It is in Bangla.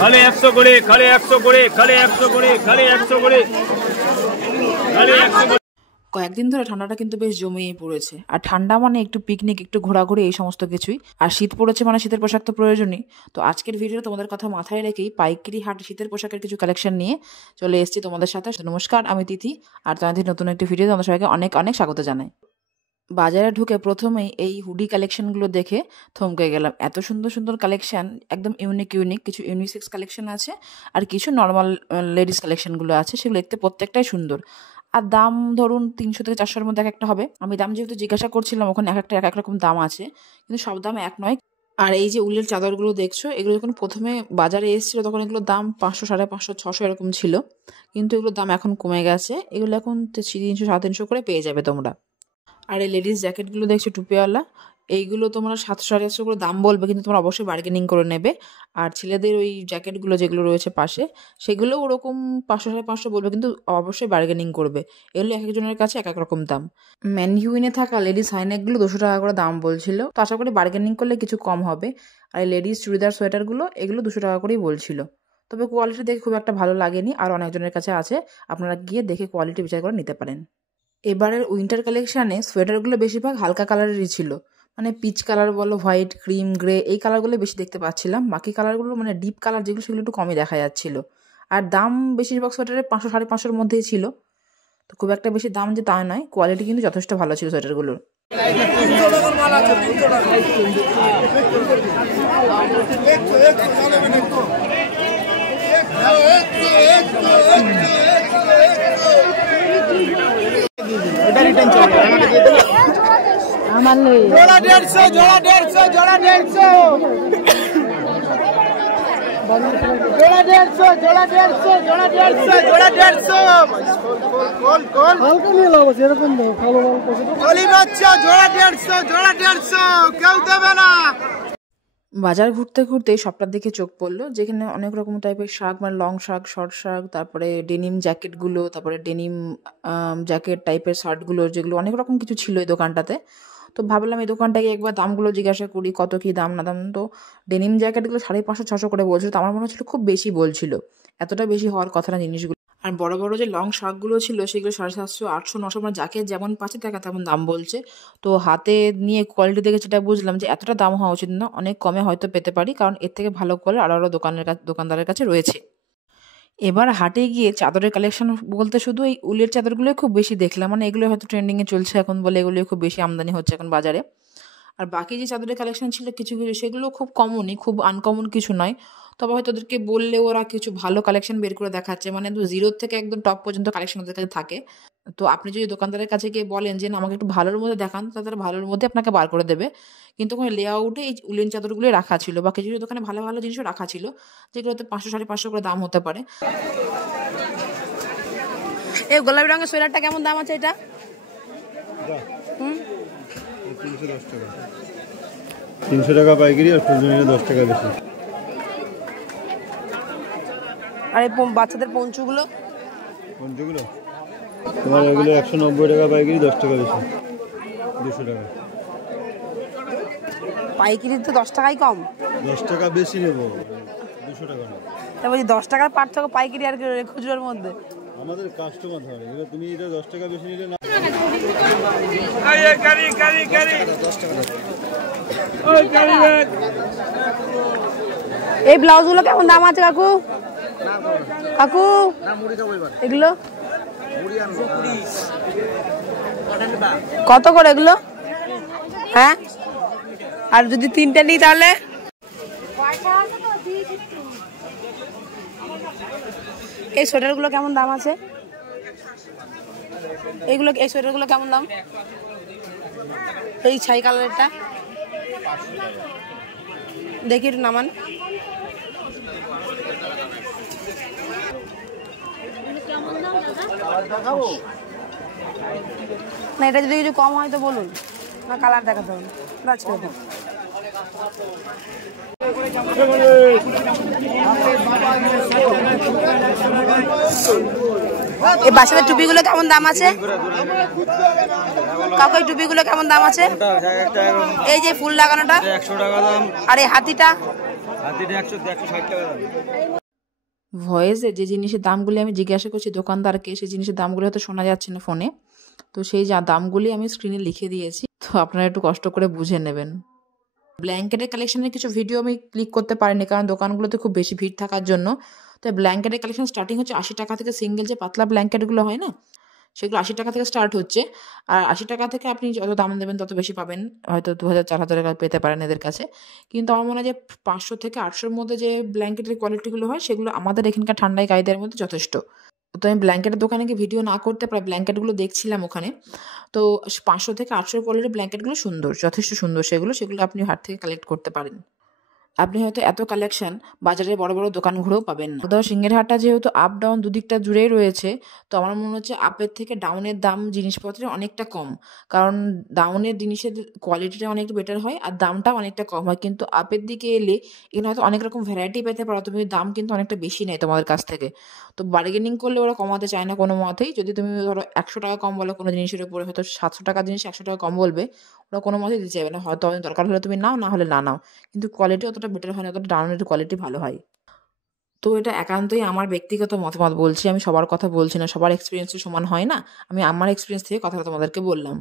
খালি 100 করে, খালি 100 করে, খালি 100 করে, খালি 100 করে, খালি 100 করে। কয়েকদিন ধরে ঠান্ডাটা কিন্তু বেশ জমিয়ে পড়েছে। আর ঠান্ডা মানে একটু পিকনিক, একটু ঘোরাঘুরি, এই সমস্ত কিছুই। আর শীত পড়েছে মানে শীতের পোশাক তো প্রয়োজনই। তো আজকের ভিডিও তোমাদের কথা মাথায় রেখেই পাইকারি হাট শীতের পোশাকের কিছু কালেকশন নিয়ে চলে এসেছি তোমাদের সাথে। নমস্কার, আমি তিথি, আর তোমাদের নতুন একটি ভিডিও তোমাদের সবাইকে অনেক অনেক স্বাগত জানাই। বাজারে ঢুকে প্রথমেই এই হুডি কালেকশনগুলো দেখে থমকে গেলাম। এত সুন্দর সুন্দর কালেকশন, একদম ইউনিক কিছু ইউনিসেক্স কালেকশন আছে, আর কিছু নর্মাল লেডিস কালেকশনগুলো আছে। সেগুলো দেখতে প্রত্যেকটাই সুন্দর। আর দাম ধরুন 300 থেকে 400-এর মধ্যে এক একটা হবে। আমি দাম যেহেতু জিজ্ঞাসা করছিলাম, ওখানে এক একটা এক রকম দাম আছে, কিন্তু সব দাম এক নয়। আর এই যে উলের চাদরগুলো দেখছো, এগুলো যখন প্রথমে বাজারে এসেছিলো তখন এগুলোর দাম 500, 550, 600 এরকম ছিল, কিন্তু এগুলোর দাম এখন কমে গেছে। এগুলো এখন 300, 350 করে পেয়ে যাবে তোমরা। আর এই লেডিস জ্যাকেটগুলো দেখছো টুপিওয়ালা, এইগুলো তোমরা 700, 800 করে দাম বলবে, কিন্তু তোমরা অবশ্যই বার্গেনিং করে নেবে। আর ছেলেদের ওই জ্যাকেটগুলো যেগুলো রয়েছে পাশে, সেগুলো ওরকম 500, 550 বলবে, কিন্তু অবশ্যই বার্গেনিং করবে। এগুলো এক একজনের কাছে এক এক রকম দাম। ম্যানকিউইনে থাকা লেডিস হাইনেকগুলো 200 টাকা করে দাম বলছিল, তো আশা করি বার্গেনিং করলে কিছু কম হবে। আর এই লেডিস চুড়িদার সোয়েটারগুলো, এগুলো 200 টাকা করেই বলছিল। তবে কোয়ালিটি দেখে খুব একটা ভালো লাগেনি, আর অনেকজনের কাছে আছে, আপনারা গিয়ে দেখে কোয়ালিটি বিচার করে নিতে পারেন। এবারের উইন্টার কালেকশানে সোয়েটারগুলো বেশিরভাগ হালকা কালারেরই ছিল, মানে পিচ কালার বলো, হোয়াইট, ক্রিম, গ্রে, এই কালারগুলো বেশি দেখতে পাচ্ছিলাম। বাকি কালারগুলো মানে ডিপ কালার যেগুলো, সেগুলো একটু কমই দেখা যাচ্ছিল। আর দাম বেশিরভাগ সোয়েটারে 500, 550-এর মধ্যেই ছিল, তো খুব একটা বেশি দাম যে তা নয়। কোয়ালিটি কিন্তু যথেষ্ট ভালো ছিল সোয়েটারগুলোর। আমার জোড়া 150, জোড়া 150, জোড়া 150, জোড়া 150, জোড়া 150, জোড়া 150, জোড়া 150, কোন হালকা নিয়ে লাভ আছে এরকম দাও, ভালো ভালো কলি বাচ্চা, জোড়া 150, জোড়া 150, কেউ দেবে না। বাজার ঘুরতে ঘুরতে সবটার দিকে চোখ পড়লো, যেখানে অনেক রকম টাইপের শার্ট, মানে লং শার্ট, শর্ট শার্ট, তারপরে ডেনিম জ্যাকেটগুলো, তারপরে ডেনিম জ্যাকেট টাইপের শার্টগুলো, যেগুলো অনেক রকম কিছু ছিল এই দোকানটাতে। তো ভাবলাম এই দোকানটাকে একবার দামগুলো জিজ্ঞাসা করি, কত কি দাম না দাম। তো ডেনিম জ্যাকেটগুলো 550, 600 করে বলছিল, তো আমার মনে হচ্ছিল খুব বেশি বলছিল। এতটা বেশি হওয়ার কথা না জিনিসগুলো। আর বড় বড় যে লং শার্টগুলো ছিল, সেগুলো 750, 800, 900, মানে যাকে যেমন পাচ্ছে তাকে তেমন দাম বলছে। তো হাতে নিয়ে কোয়ালিটি দেখে সেটা বুঝলাম যে এতটা দাম হওয়া উচিত না, অনেক কমে হয়তো পেতে পারি, কারণ এর থেকে ভালো কোয়ালিটি আরও দোকানদারের কাছে রয়েছে। এবার হাটে গিয়ে চাদরের কালেকশন বলতে শুধু এই উলের চাদরগুলোই খুব বেশি দেখলাম, মানে এগুলো হয়তো ট্রেন্ডিংয়ে চলছে এখন বলে এগুলো খুব বেশি আমদানি হচ্ছে এখন বাজারে। আর বাকি যে চাদরের কালেকশন ছিল কিছু কিছু, সেগুলো খুব কমনই, খুব আনকমন কিছু নয়। তবে হয়তো ওদেরকে বললে ওরা কিছু ভালো কালেকশন বের করে দেখাচ্ছে, মানে জিরো থেকে একদম টপ পর্যন্ত কালেকশন ওদের কাছে থাকে। তো আপনি যদি দোকানদারের কাছে গিয়ে বলেন যে না আমাকে একটু ভালোর মধ্যে দেখান, তারা ভালোর মধ্যে আপনাকে বার করে দেবে। কিন্তু ওখানে লেআউটে এই উলেন চাদরগুলোই রাখা ছিল, বা কিছু দোকানে ভালো ভালো জিনিসও রাখা ছিল, যেগুলোতে 500, 550 করে দাম হতে পারে। এই গোলাপি রঙের সোয়েটারটা কেমন দাম আছে এটা? 300 টাকা পাইকারি, আর ফুলজনিতে 10 টাকা বেশি। আর এই বাচ্চাদের পঞ্চুগুলো তোমার এগুলো 190 টাকা পাইকারি, 10 টাকা বেশি, 200 টাকা পাইকারি। তো 10 টাকাই কম, 10 টাকা বেশি নেবো, 200 টাকা নেবো। তা বলছি 10 টাকার পার্থক্য পাইকারি আর খুচরোর মধ্যে। আমাদের কাস্টমার ধরে, এবার তুমি এটা 10 টাকা বেশি নিলে না। এই ব্লাউজগুলো কেমন দাম আছে কাকু? কাকু এগুলো কত করে এগুলো? হ্যাঁ, আর যদি 3টে নিই তাহলে? এই সোয়েটারগুলো কেমন দাম আছে? এই সোয়েটারগুলো কেমন দাম? এই ছাই কালারেরটা দেখি, একটু নামান। না এটা যদি কিছু কম হয় তো বলুন, না কালার দেখাতে হবে। এই বাচ্চাদের টুপিগুলো কেমন দাম আছে কাকু? এই টুপিগুলো কেমন দাম আছে? এই যে ফুল লাগানোটা 100 টাকা দাম। আর এই হাতিটা হাতিটা 160 টাকা দাম। ভয়েসে যে জিনিসের দামগুলি আমি জিজ্ঞাসা করছি দোকানদারকে, সেই জিনিসের দামগুলি হয়তো শোনা যাচ্ছে না ফোনে, তো সেই দামগুলি আমি স্ক্রিনে লিখে দিয়েছি, তো আপনারা একটু কষ্ট করে বুঝে নেবেন। ব্ল্যাঙ্কেটের কালেকশনের কিছু ভিডিও আমি ক্লিক করতে পারিনি, কারণ দোকানগুলোতে খুব বেশি ভিড় থাকার জন্য। তো ব্ল্যাঙ্কেটের কালেকশন স্টার্টিং হচ্ছে 80 টাকা থেকে, সিঙ্গেল যে পাতলা ব্ল্যাঙ্কেটগুলো হয় না, সেগুলো 80 টাকা থেকে স্টার্ট হচ্ছে। আর 80 টাকা থেকে আপনি যত দাম দেবেন তত বেশি পাবেন, হয়তো 2000-4000 টাকা পেতে পারেন এদের কাছে। কিন্তু আমার মনে হয় যে 500 থেকে 800-র মধ্যে যে ব্ল্যাঙ্কেটের কোয়ালিটিগুলো হয়, সেগুলো আমাদের এখানকার ঠান্ডায় গায়েদের মধ্যে যথেষ্ট। তো আমি ব্ল্যাঙ্কেটের দোকানে গিয়ে ভিডিও না করতে প্রায় ব্ল্যাঙ্কেটগুলো দেখছিলাম ওখানে। তো 500 থেকে 800 কোয়ালিটির ব্ল্যাঙ্কেটগুলো সুন্দর, যথেষ্ট সুন্দর, সেগুলো আপনি হাট থেকে কালেক্ট করতে পারেন। আপনি হয়তো এত কালেকশন বাজারে বড় বড় দোকান ঘুরেও পাবেন না। কোথাও সিংহের হাটটা যেহেতু আপ ডাউন দুদিকটা জুড়েই রয়েছে, তো আমার মনে হচ্ছে আপের থেকে ডাউনের দাম জিনিসপত্রের অনেকটা কম, কারণ ডাউনের জিনিসের কোয়ালিটিটা অনেক বেটার হয় আর দামটাও অনেকটা কম হয়। কিন্তু আপের দিকে এলে এখানে হয়তো অনেক রকম ভ্যারাইটি পেতে পারো তুমি, দাম কিন্তু অনেকটা বেশি নেয় তোমাদের কাছ থেকে। তো বার্গেনিং করলে ওরা কমাতে চায় না কোনো মতেই। যদি তুমি ধরো 100 টাকা কম বলো কোনো জিনিসের উপরে, হয়তো 700 টাকার জিনিস 100 টাকা কম বলবে, ওরা কোনো মতেই দিতে চাইবে না। হয়তো দরকার হলে তুমি নাও, না হলে না নাও, কিন্তু কোয়ালিটি অতটা বেটার হয় না, অতটা ডাউনের কোয়ালিটি ভালো হয়। তো এটা একান্তই আমার ব্যক্তিগত মতামত বলছি, আমি সবার কথা বলছি না, সবার এক্সপিরিয়েন্স সমান হয় না, আমি আমার এক্সপিরিয়েন্স থেকে কথাটা তোমাদেরকে বললাম।